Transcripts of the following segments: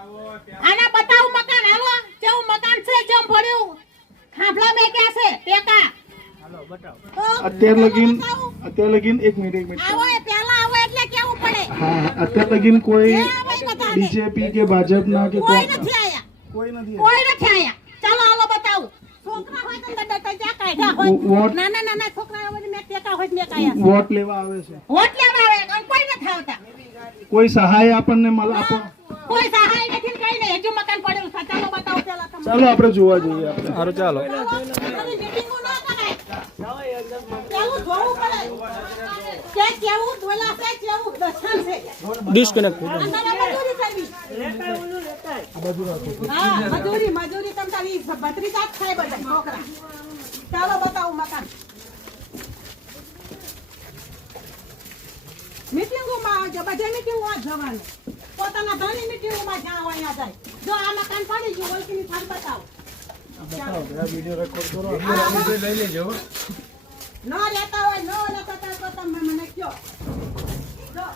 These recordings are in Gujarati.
આના બતાવ મકાન હાલો કેવું મકાન છે કેમ પડ્યું ખાફલા મે ક્યાં છે ટેકા હાલો બતાવ અત્યાર લગીન એક મિનિટ આવો એ પહેલા આવો એટલે કેવું પડે હા અત્યાર લગીન કોઈ બીજેપી કે ભાજપના કે કોઈ નથી આયા કોઈ નથી આયા ચાલો હાલો બતાવ છોકરા હોય તો ડટા જા કાઢ્યા હોય નાના છોકરા હોય મે ટેકા હોય મે કાયા વોટ લેવા આવે છે અને કોઈ નથી આવતા કોઈ સહાય આપણને મળે આપો કોઈ સહાય નથી કઈ નહીં હજુ મકાન પડેલું છે ચાલો બતાવો પેલા તમે ચાલો આપણે જોવા જઈએ આપણે સારું ચાલો મીટિંગો ન કરાય કેવું જોવું પડે કેવું બોલા છે કેવું દર્શન છે ડિસ્કનેક્ટ મજૂરી કરવી હા મજૂરી તમ તારી ભત્રીજા જ થાય બધા છોકરા ચાલો બતાવો મકાન મીટિંગોમાં બધા મીટિંગોમાં જવાનું પોતાના ધણી મીટિંગોમાં જ્યાં હોય ત્યાં જાય જો આ મકાન પડી ગયું ઓળખીની થાળ બતાવો વિડિયો રેકોર્ડ કરો લઈ લેજો ન લેતા હોય ન લેતા તો તમે મને કયો જો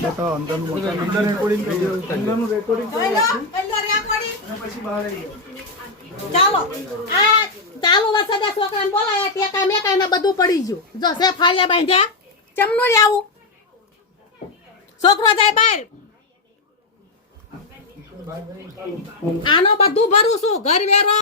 બતાવો અંદરનું મકાન અંદર રેકોર્ડિંગ કરી અંદરનું રેકોર્ડિંગ જોઈ લો અંદર રેકોર્ડિંગ પછી બહાર આવી ગયો ચાલો આ ચાલુ વરસાદે છોકરાને બોલાયા ટેકા મેકા ને બધું પડી ગયું જો સે ફાળિયા બાંધ્યા ચમનું રે આવું છોકરો જાય બહાર આનો બધું ભરું છું ઘર વેરો